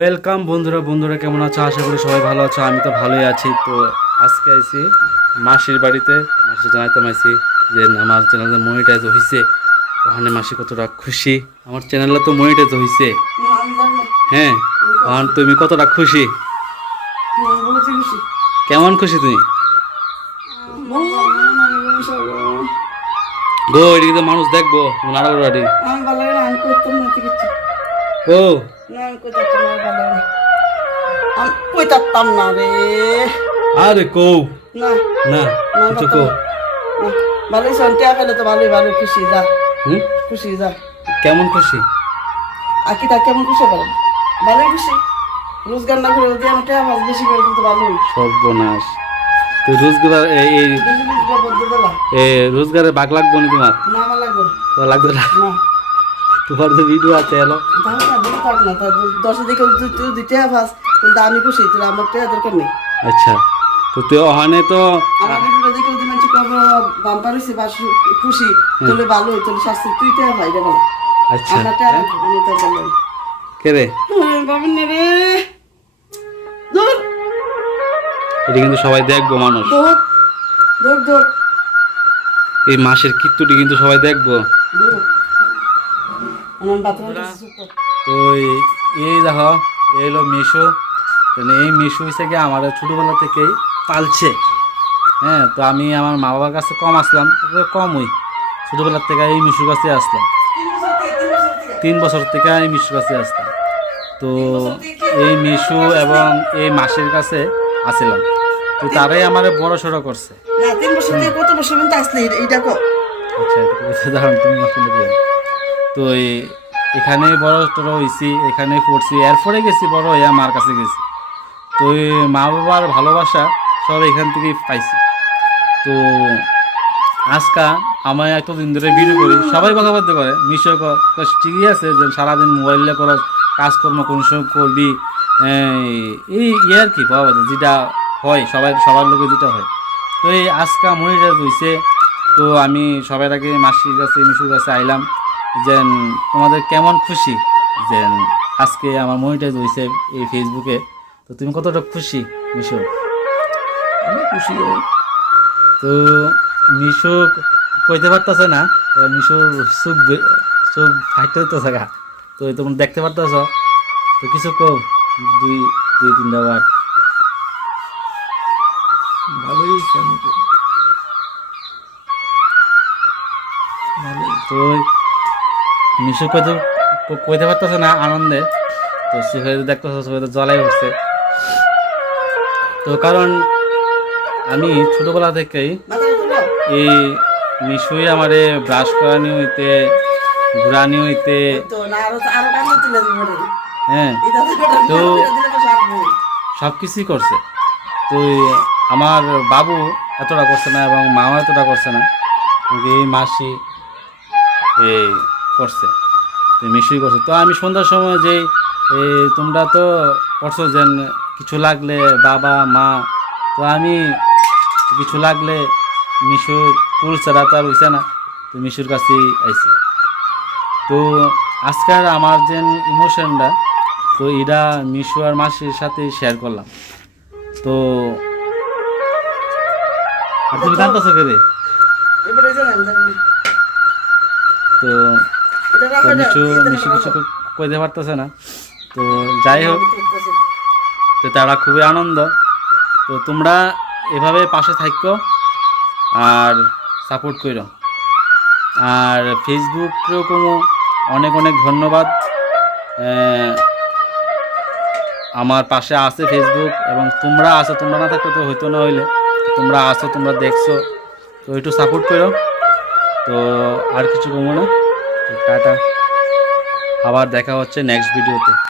Welcome বন্ধুরা বন্ধুরা কেমন আছো? আশা করি সবাই ভালো আছো আমি তো ভালোই আছি। তো আজকে আইছি মাসির বাড়িতে। মাসি জানাইতে মাইছি যে আমার চ্যানেলে মনিটাইজ হয়েছে ওখানে মাসি কতটা খুশি। আমার চ্যানেলে তো মনিটাইজ হয়েছে হ্যাঁ তুমি কতটা বলেছি খুশি। কেমন খুশি তুমি? গো এদিকে মানুষ দেখব নাড়াগড় বাড়ি। ও কইতাম না রে। আরে কৌ না না কিছু কো ভালোই সন্টিয়া পেলে তো ভালোই ভালো খুশি যা। হুম? খুশি যা। কেমন খুশি? আকি তা কেমন খুশি বলেন ভালোই খুশি। রোজগার না করে যদি আমি টাকা বেশি করে দিতে ভালোই সর্বনাশ। তো রোজগার এই রোজগার বাঘ লাগবো না তোমার লাগবে না। তোমার তো ভিডিও আছে এলো দিকে তুই কিন্তু আমি খুশি আমার দরকার নেই। আচ্ছা। তো তুই ওখানে তো আমার ভিডিও দেখে যদি মানুষ কবে বাম্পার হয়েছে বা খুশি তাহলে ভালো তাহলে শাস্তি তুই টাকা পাই রে ভালো আচ্ছা। আমার টাকা আমি তো কে রে? না এটা কিন্তু সবাই দেখব মানুষ। এই মাসের কীর্তুটি কিন্তু সবাই দেখব। তো এই- এই দেখো এই হলো মিশো। মানে এই মিশো হচ্ছে কি আমার ছোটোবেলা থেকেই পালছে। হ্যাঁ তো আমি আমার মা বাবার কাছে কম আসলাম কমই। ছোটোবেলার থেকে এই মিশুর কাছে আসলাম। তিন বছর থেকে এই মিশুর কাছে আসতাম তো এই মিশু এবং এই মাসির কাছে আসিলাম। তো তারাই আমার বড় সড়ো করছে। না তিন বছর থেকে কত বছর পর্যন্ত আসলে এইটা কো আচ্ছা এটা দাঁড়ান তুমি আসলে কি? তো এখানে বড় টড়ো হয়েছি এখানে পড়ছি এরপরে গেছি বড় হইয়া মার কাছে গেছি। তো মা বাবার ভালোবাসা সব এখান থেকেই পাইছি। তো আজকা আমি এতদিন ধরে ভিডিও করি সবাই বলতে পারে মিশো ঠিকই আছে যে সারাদিন মোবাইলে করো কাজকর্ম কোন সময় করবি এই- এই ইয়ে আর কি বাবা যেটা হয় সবাই সবার লোকে যেটা হয়। তো এই আজকা মনিটাইজ হয়েছে তো আমি সবাই আগে মাসির কাছে মিশুর কাছে আইলাম যে তোমাদের কেমন খুশি যে আজকে আমার মনিটাইজ হয়েছে এই ফেসবুকে। তো তুমি কতটা খুশি মিশু? আমি খুশি হই। তো মিশু কইতে পারতেছে না মিশু সুখ চোখ ফাইতে হইতেছে গা তো তোমরা দেখতে পারতেছ। তো কিছু কম দুই দুই তিনটা বার। ভালোই হয়েছে আমি তো। মিশু কইতে কইতে পারতেছে না আনন্দে তো সে দেখতেছে সবাই তো জলাই উঠছে তো কারণ আমি ছোটবেলা থেকেই এই মিশুই আমারে ব্রাশ করানি হইতে ঘুরানি হইতে। হ্যাঁ তো। সব কিছুই করছে তো এই আমার বাবু এতটা করছে না এবং মাও এতটা করছে না এই মাসি এই করছে মিশুই করছে। তো আমি সন্ধ্যার সময় যে তোমরা তো করছ যে কিছু লাগলে বাবা, মা, তো আমি কিছু লাগলে মিশু কুল ছাড়া তো আর হইছে না, তো মিশুর কাছেই আইছি। তো আজকাল আমার যে ইমোশনটা তো এটা মিশু আর মাসির সাথে শেয়ার করলাম। তো আর তুমি কান্দাছো কে রে? এবারে এই যে না, জানি না। তো মিশু মিশু। কিছু কইতে পারতেছে না। তো যাই হোক তো তারা খুবই আনন্দ। তো তোমরা এভাবে পাশে থাকো আর সাপোর্ট করো আর ফেসবুকেও অনেক অনেক ধন্যবাদ। আমার পাশে আছে ফেসবুক এবং তোমরা আছো তোমরা না থাকলে তো হইতো না হইলে। তোমরা আসো, তোমরা দেখছ। তো একটু সাপোর্ট করো। তো আর কিছু কমো না। টাটা। আবার দেখা হচ্ছে নেক্সট ভিডিওতে